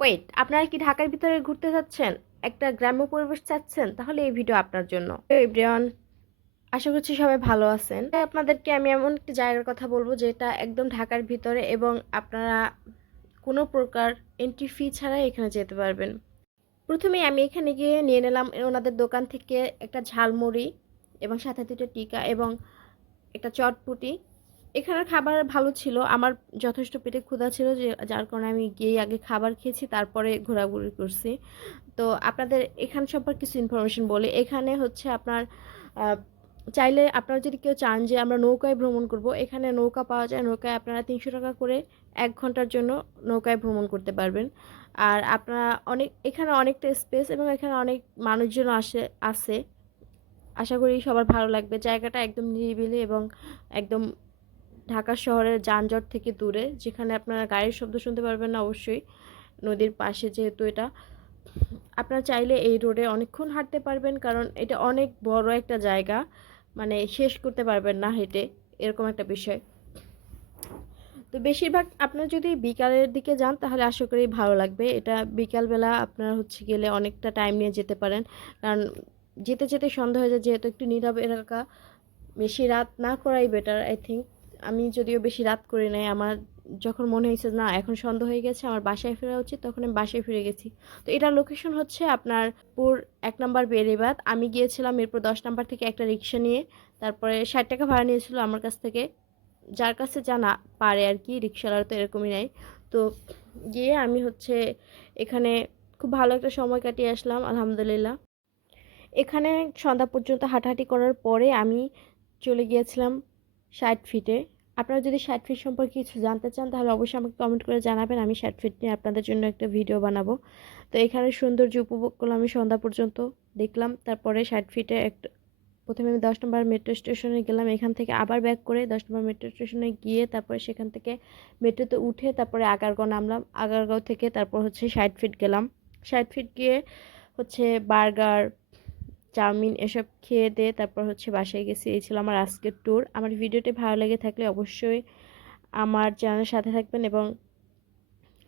Wait, আপনারা কি ঢাকার ভিতরে ঘুরতে যাচ্ছেন? একটা গ্রাম্য পরিবেশ চাচ্ছেন? তাহলে এই ভিডিও আপনার জন্য। এভরিওয়ান, আশা করছি সবাই ভালো আছেন। আপনাদেরকে আমি এমন একটি জায়গার কথা বলবো যেটা একদম ঢাকার ভিতরে এবং আপনারা কোনো প্রকার এন্ট্রি ফি ছাড়াই এখানে যেতে পারবেন। প্রথমেই আমি এখানে গিয়ে নিয়ে নিলাম ওনাদের দোকান থেকে একটা ঝালমুড়ি এবং সাথে 2টা টিকা এবং একটা চটপটি। এখানের খাবার ভালো ছিল। আমার যথেষ্ট পেটে ক্ষুধা ছিল যার কারণে আমি গিয়ে আগে খাবার খেয়েছি, তারপরে ঘোরাঘুরি করছি। তো আপনাদের এখান সম্পর্কে কিছু ইনফরমেশন বলি। এখানে হচ্ছে আপনার আহ, চাইলে আপনারা যদি কেউ চান যে আমরা নৌকায় ভ্রমণ করব, এখানে নৌকা পাওয়া যায়। নৌকায় আপনারা 300 টাকা করে 1 ঘন্টার জন্য নৌকায় ভ্রমণ করতে পারবেন। আর আপনারা এখানে অনেকটা স্পেস এবং এখানে অনেক মানুষজন আছে। আশা করি সবার ভালো লাগবে। জায়গাটা একদম নিরিবিলি এবং একদম ঢাকা শহরের যানজট থেকে দূরে, যেখানে আপনারা গাড়ির শব্দ শুনতে পারবেন না অবশ্যই। নদীর পাশে যেহেতু এটা, আপনারা চাইলে এই রোডে অনেকক্ষণ হাঁটতে পারবেন, কারণ এটা অনেক বড় একটা জায়গা, মানে শেষ করতে পারবেন না হেঁটে, এরকম একটা বিষয়। তো বেশিরভাগ আপনারা যদি বিকালের দিকে যান তাহলে আশা করি ভালো লাগবে। এটা বিকালবেলা আপনারা হচ্ছে গেলে অনেকটা টাইম নিয়ে যেতে পারেন, কারণ যেতে যেতে সন্ধ্যা হয়ে যায়, যেহেতু একটু নীরব এলাকা। বেশি রাত না করাই বেটার আই থিঙ্ক। আমি যদিও বেশি রাত করি নাই, আমার যখন মনে হয়েছে না এখন সন্ধ্যা হয়ে গেছে আমার বাসায় ফেরা উচিত, তখন আমি বাসায় ফিরে গেছি। তো এটার লোকেশন হচ্ছে আপনার পুর 1 নম্বর বেড়িবাঁধ। আমি গিয়েছিলাম এরপর 10 নম্বর থেকে একটা রিক্সা নিয়ে, তারপরে 60 টাকা ভাড়া নিয়েছিল আমার কাছ থেকে। যার কাছে যা না পারে আর কি, রিক্সাওয়ালা তো এরকমই নাই। তো গিয়ে আমি হচ্ছে এখানে খুব ভালো একটা সময় কাটিয়ে আসলাম আলহামদুলিল্লাহ। এখানে সন্ধ্যা পর্যন্ত হাঁটাহাঁটি করার পরে আমি চলে গিয়েছিলাম 60 ফিটে। আপনারা যদি 60 ফিট সম্পর্কে কিছু জানতে চান তাহলে অবশ্যই আমাকে কমেন্ট করে জানাবেন, আমি 60 ফিট নিয়ে আপনাদের জন্য একটা ভিডিও বানাবো। তো এখানে সৌন্দর্য উপভোগ করলাম আমি সন্ধ্যা পর্যন্ত, দেখলাম। তারপরে 60 ফিটে একটা, প্রথমে আমি 10 নম্বর মেট্রো স্টেশনে গেলাম। এখান থেকে আবার ব্যাক করে 10 নম্বর মেট্রো স্টেশনে গিয়ে তারপরে সেখান থেকে মেট্রোতে উঠে তারপরে আগারগাঁও নামলাম। আগারগাঁও থেকে তারপর হচ্ছে 60 ফিট গেলাম। 60 ফিট গিয়ে হচ্ছে বার্গার, চাউমিন এসব খেয়ে দিয়ে তারপর হচ্ছে বাসায় গেছি। এই ছিল আমার আজকের ট্যুর। আমার ভিডিওটি ভালো লেগে থাকলে অবশ্যই আমার চ্যানেলের সাথে থাকবেন এবং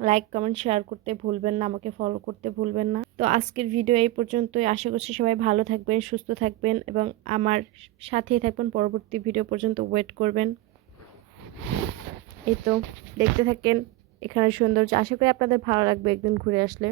লাইক কমেন্ট শেয়ার করতে ভুলবেন না, আমাকে ফলো করতে ভুলবেন না। তো আজকের ভিডিও এই পর্যন্তই। আশা করছি সবাই ভালো থাকবেন, সুস্থ থাকবেন এবং আমার সাথেই থাকবেন। পরবর্তী ভিডিও পর্যন্ত ওয়েট করবেন। এই তো দেখতে থাকেন এখানে সৌন্দর্য। আশা করি আপনাদের ভালো লাগবে একদিন ঘুরে আসলে।